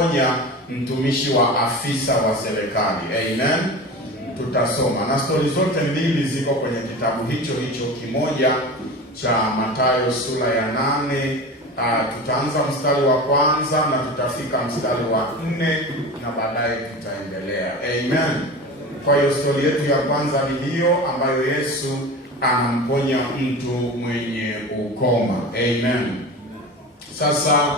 alimponya mtumishi wa afisa wa serikali. Amen. Tutasoma na stori zote mbili ziko kwenye kitabu hicho kimoja cha Mathayo sura ya 8. Tutaanza mstari wa kwanza na tutafika mstari wa 4 na baadaye tutaendelea. Amen. Kwa hiyo stori yetu ya kwanza ni hiyo ambayo Yesu anamponya mtu mwenye ukoma. Amen. Sasa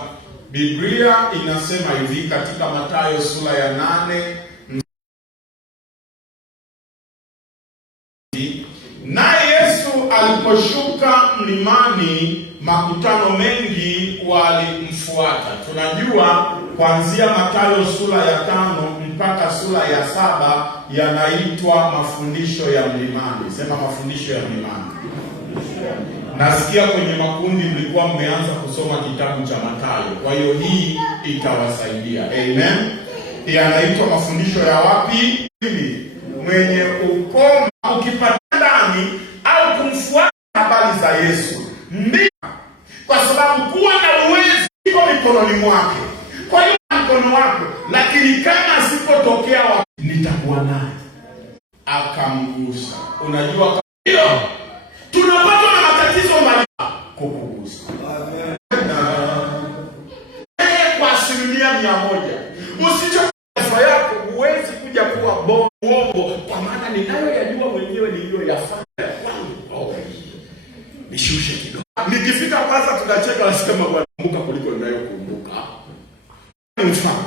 Biblia inasema hivi katika Mathayo sura ya 8, naye Yesu aliposhuka mlimani, makutano mengi walimfuata. Tunajua kuanzia Mathayo sura ya 5 mpaka sura ya 7 yanaitwa mafundisho ya mlimani. Sema mafundisho ya mlimani. Nasikia kwenye makundi mlikuwa mmeanza kusoma kitabu cha Mathayo. Kwa hiyo hii itawasaidia. Amen. Yanaitwa mafundisho ya wapi? Mwenye ukoma ukipata ndani au kumfuata habari za Yesu. Kwa sababu kuwa na uwezo iko mikononi mwake. Kwa hiyo mkono wako, lakini kama asipotokea nitakuwa naye. Akamgusa. Unajua hiyo tunapata na matatizo mbali kukugusa. Amen. Kwa 100%. Usichofa yako huwezi kuja kuwa bongo kwa maana ninayoyajua mwenyewe niliyoyafanya. Nishushe kidogo. Nikifika kwanza tunacheka nasema Bwana kumbuka kuliko ninayokumbuka. Mfano